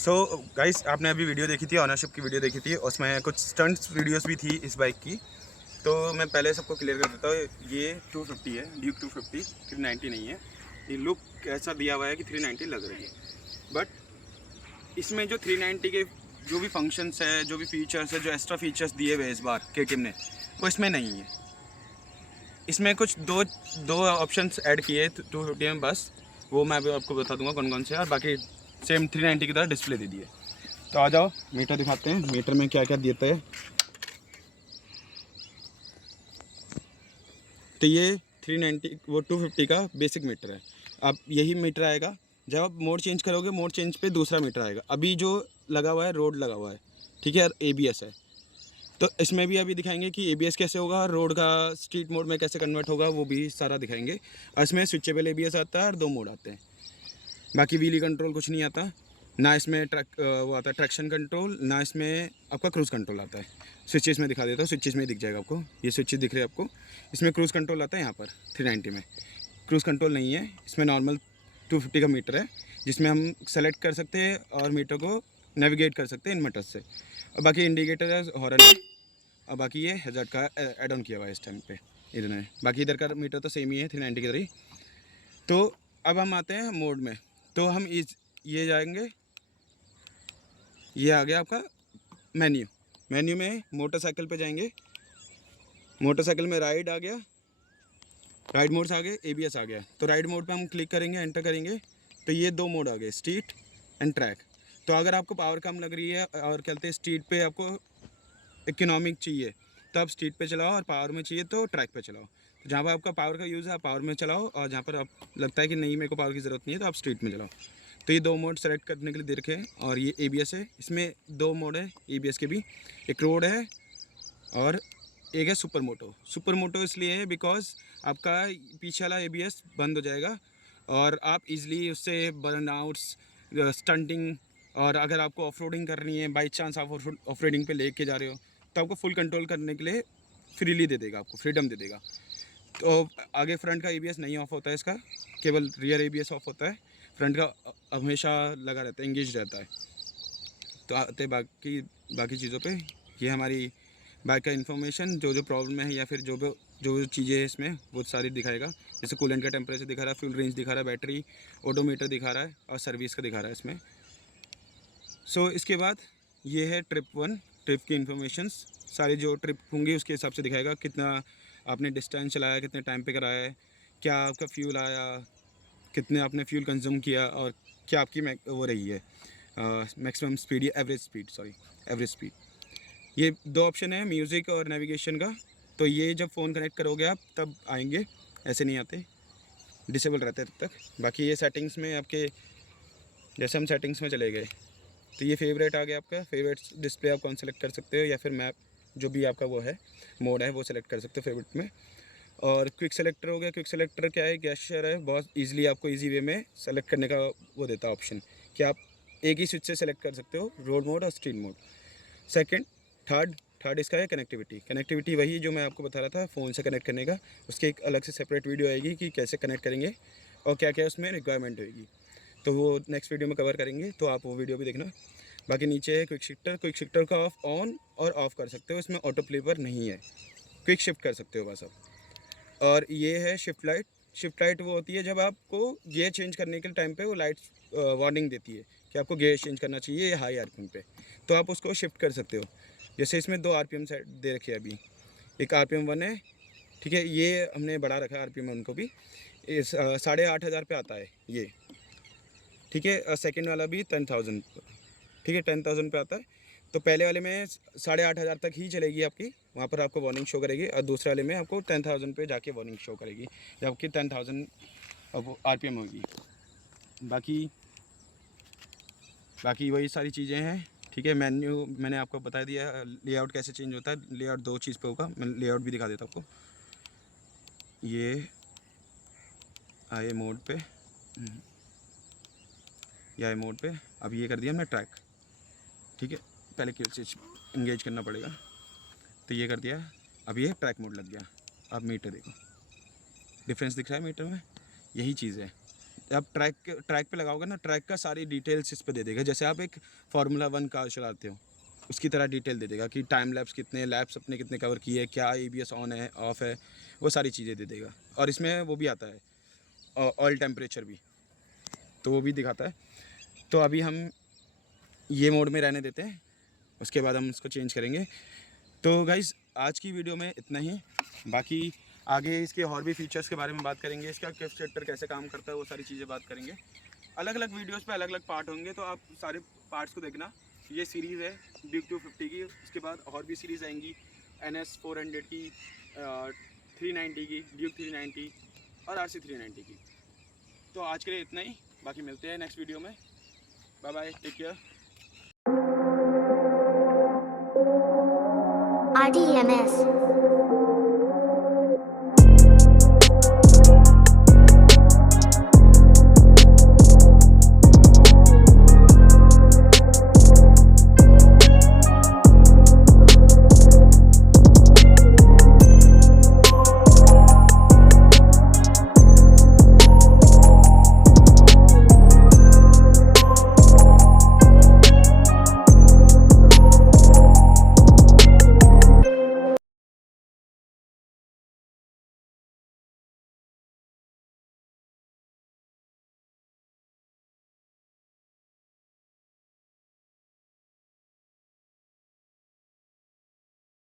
So guys, आपने अभी video देखी थी, ऑनरशिप की वीडियो देखी थी, उसमें कुछ स्टंट्स वीडियोस भी थी इस बाइक की। तो मैं पहले सबको क्लियर कर देता हूँ, ये 250 है, ड्यूक 250, 390 नहीं है। ये लुक ऐसा दिया हुआ है कि 390 लग रही है, बट इसमें जो 390 के जो भी फंक्शंस है, जो भी फीचर्स है, जो एक्स्ट्रा फीचर्स दिए हुए इस बार KTM ने, वो इसमें नहीं है। इसमें कुछ दो दो ऑप्शंस ऐड किए 250 में बस, वो मैं अभी आपको बता दूंगा कौन कौन से हैं, और बाकी सेम 390 की तरह डिस्प्ले दे दिए। तो आ जाओ मीटर दिखाते हैं, मीटर में क्या क्या देता है। तो ये 390 वो 250 का बेसिक मीटर है। अब यही मीटर आएगा, जब आप मोड चेंज करोगे, मोड चेंज पे दूसरा मीटर आएगा। अभी जो लगा हुआ है रोड लगा हुआ है, ठीक है, और ABS है। तो इसमें भी अभी दिखाएंगे कि ABS कैसे होगा, रोड का स्ट्रीट मोड में कैसे कन्वर्ट होगा, वो भी सारा दिखाएंगे। और इसमें स्विचेबल ABS आता है और 2 मोड आते हैं। बाकी व्हीली कंट्रोल कुछ नहीं आता, ना इसमें वो आता है ट्रैक्शन कंट्रोल, ना इसमें आपका क्रूज़ कंट्रोल आता है। स्विचेस में दिखा देता हूँ, स्विचेस में दिख जाएगा आपको, ये स्विचेस दिख रहे हैं आपको। इसमें क्रूज़ कंट्रोल आता है, यहाँ पर 390 में क्रूज़ कंट्रोल नहीं है। इसमें नॉर्मल 250 का मीटर है, जिसमें हम सेलेक्ट कर सकते हैं और मीटर को नेविगेट कर सकते हैं इन मीटर से। और बाकी इंडिकेटर है, हॉर्न है, और बाकी ये हैज़र्ड का एड ऑन किया हुआ है इस टाइम पे इधर में। बाकी इधर का मीटर तो सेम ही है 390 की तरह ही। तो अब हम आते हैं मोड में। तो हम ये जाएंगे, ये आ गया आपका मेन्यू। मेन्यू में मोटरसाइकिल पे जाएंगे, मोटरसाइकिल में राइड आ गया, राइड मोड्स आ गए, ABS आ गया। तो राइड मोड पे हम क्लिक करेंगे, एंटर करेंगे, तो ये 2 मोड आ गए, स्ट्रीट एंड ट्रैक। तो अगर आपको पावर कम लग रही है और कहते हैं स्ट्रीट पे आपको इकोनॉमिक चाहिए, तो आप स्ट्रीट पे चलाओ, और पावर में चाहिए तो ट्रैक पे चलाओ। तो जहाँ पर आपका पावर का यूज़ है आप पावर में चलाओ, और जहाँ पर आप लगता है कि नहीं मेरे को पावर की ज़रूरत नहीं है, तो आप स्ट्रीट में चलाओ। तो ये 2 मोड सेलेक्ट करने के लिए दे रखे हैं। और ये ABS है, इसमें 2 मोड है ABS के भी, एक रोड है और एक है सुपर मोटो। सुपर मोटो इसलिए है बिकॉज आपका पीछे वाला ABS बंद हो जाएगा, और आप इजीली उससे बर्नआउट्स, स्टंटिंग, और अगर आपको ऑफ रोडिंग करनी है, बाई चांस आप ऑफ रोडिंग पे लेके जा रहे हो, तो आपको फुल कंट्रोल करने के लिए फ्रीली दे देगा, आपको फ्रीडम दे देगा। तो आगे फ्रंट का ABS नहीं ऑफ होता है इसका, केवल रियर ABS ऑफ होता है। फ्रंट का हमेशा लगा रहता है, इंगेज रहता है। तो आते बाकी बाकी चीज़ों पे, ये हमारी बाइक का इन्फॉर्मेशन, जो जो प्रॉब्लम है या फिर जो चीज़ें हैं इसमें, वो सारी दिखाएगा। जैसे कूलेंट का टेम्परेचर दिखा रहा है, फ्यूल रेंज दिखा रहा है, बैटरी, ओडोमीटर दिखा रहा है, और सर्विस का दिखा रहा है इसमें। सो इसके बाद ये है ट्रिप 1, ट्रिप की इन्फॉर्मेशंस सारी जो ट्रिप होंगी उसके हिसाब से दिखाएगा। कितना आपने डिस्टेंस चलाया, कितने टाइम पे कराया है, क्या आपका फ्यूल आया, कितने आपने फ्यूल कंज्यूम किया, और क्या आपकी वो रही है मैक्सिमम स्पीड या average speed, sorry average speed. ये 2 ऑप्शन है, म्यूज़िक और नेविगेशन का। तो ये जब फ़ोन कनेक्ट करोगे आप तब आएंगे, ऐसे नहीं आते, डिसेबल रहते हैं तब तक। बाकी ये सेटिंग्स में आपके, जैसे हम सेटिंग्स में चले गए, तो ये फेवरेट आ गया आपका। फेवरेट डिस्प्ले आप कौन सेलेक्ट कर सकते हो, या फिर मैप, जो भी आपका वो है मोड है, वो सेलेक्ट कर सकते हो फेवरेट में। और क्विक सेलेक्टर हो गया। क्विक सेलेक्टर क्या है, गेस्चर है, बहुत ईजिली आपको ईजी वे में सेलेक्ट करने का वो देता है ऑप्शन, कि आप एक ही स्विच से सेलेक्ट कर सकते हो, रोड मोड और स्ट्रीट मोड। सेकंड, थर्ड इसका है कनेक्टिविटी। कनेक्टिविटी वही जो मैं आपको बता रहा था फ़ोन से कनेक्ट करने का, उसकी एक अलग से सेपरेट वीडियो आएगी कि कैसे कनेक्ट करेंगे और क्या क्या उसमें रिक्वायरमेंट होगी, तो वो नेक्स्ट वीडियो में कवर करेंगे, तो आप वो वीडियो भी देखना। बाकी नीचे है क्विक शिफ्टर। क्विक शिफ्टर का ऑफ ऑन और ऑफ़ कर सकते हो, इसमें ऑटो प्ले पर नहीं है, क्विक शिफ्ट कर सकते हो बस आप। और ये है शिफ्ट लाइट। शिफ्ट लाइट वो होती है जब आपको गियर चेंज करने के टाइम पे वो लाइट वार्निंग देती है कि आपको गियर चेंज करना चाहिए हाई RPM पे, तो आप उसको शिफ्ट कर सकते हो। जैसे इसमें 2 RPM सेट दे रखे हैं अभी, एक RPM 1 है, ठीक है, ये हमने बढ़ा रखा है RPM 1 को भी, 8,500 पे आता है ये, ठीक है। सेकेंड वाला भी 10,000, ठीक है, 10,000 पे आता है। तो पहले वाले में 8,500 तक ही चलेगी आपकी, वहाँ पर आपको वार्निंग शो करेगी, और दूसरे वाले में आपको 10,000 पे जाके वार्निंग शो करेगी, जब आपकी 10,000 RPM होगी। बाकी बाकी वही सारी चीज़ें हैं, ठीक है। मेन्यू मैंने आपको बता दिया, लेआउट कैसे चेंज होता है। लेआउट 2 चीज़ पे होगा, मैं लेआउट भी दिखा देता हूँ आपको। ये आए मोड पे, ये आए मोड पे। अब ये कर दिया हमने ट्रैक, ठीक है, पहले किल स्विच इंगेज करना पड़ेगा, तो ये कर दिया। अब ये ट्रैक मोड लग गया। अब मीटर देखो, डिफरेंस दिख रहा है मीटर में, यही चीज़ है। आप ट्रैक पे लगाओगे ना, ट्रैक का सारी डिटेल्स इस पे दे देगा। जैसे आप एक फार्मूला 1 कार चलाते हो उसकी तरह डिटेल दे देगा कि टाइम लैप्स कितने, लैप्स अपने कितने कवर किए, क्या ABS ऑन है ऑफ है, वो सारी चीज़ें दे देगा। और इसमें वो भी आता है ऑयल टेम्परेचर भी, तो वो भी दिखाता है। तो अभी हम ये मोड में रहने देते हैं, उसके बाद हम इसको चेंज करेंगे। तो गाइज़ आज की वीडियो में इतना ही। बाकी आगे इसके और भी फीचर्स के बारे में बात करेंगे, इसका क्लिप सेटर कैसे काम करता है वो सारी चीज़ें बात करेंगे। अलग अलग वीडियोस पे अलग अलग पार्ट होंगे, तो आप सारे पार्ट्स को देखना। ये सीरीज़ है ड्यूक 250 की, उसके बाद और भी सीरीज़ आएंगी NS 400 की, 390 की, ड्यूक 390 और RC 390 की। तो आज के लिए इतना ही, बाकी मिलते हैं नेक्स्ट वीडियो में। Bye bye, take care. RDMS